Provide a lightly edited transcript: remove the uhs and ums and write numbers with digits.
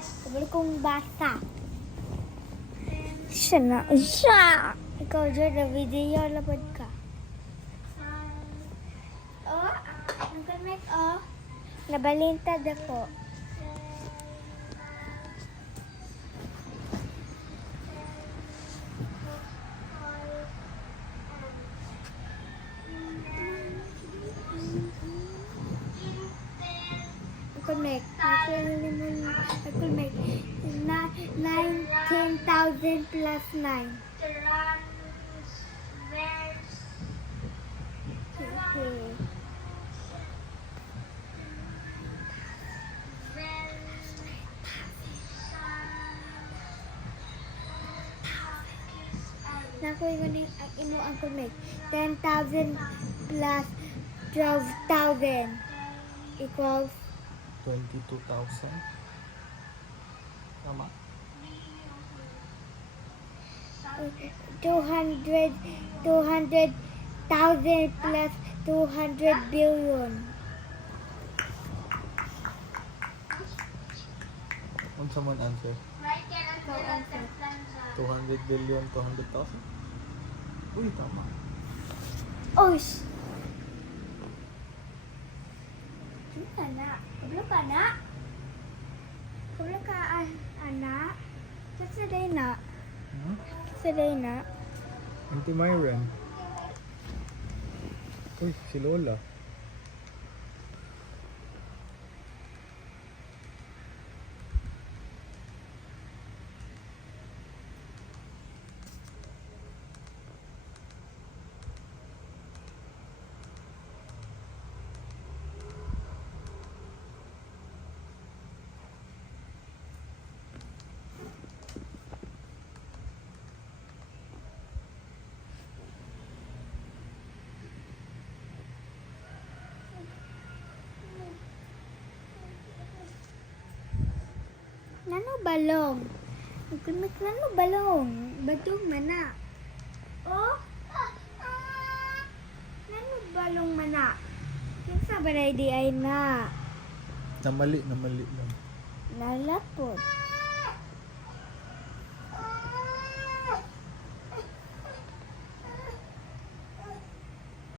Kabalo kong basa. Siya na. Siya! Ikaw dyan na video lapad ka. Oh, ang gamit oh. Nabalintad ako. Connect. I could make 19,000 plus 9. Okay. Naku, imo ang connect. 10,000 plus 12,000 equals 22,000. Tama. 200,000 plus 200 billion. Unsa man answer? 200 billion, 200,000? Uy, tama. Oh, Ano na? Kablo ka na? Kablo ka, anak? Sasaday na. Hmm? Sasaday na. Auntie Myron. Uy, si Lola. Nano balong? Nagkunmat nano balong? Badong mana? Oh? Nano balong mana? Yung sa balay di ay na. Namali lang. Lalapot.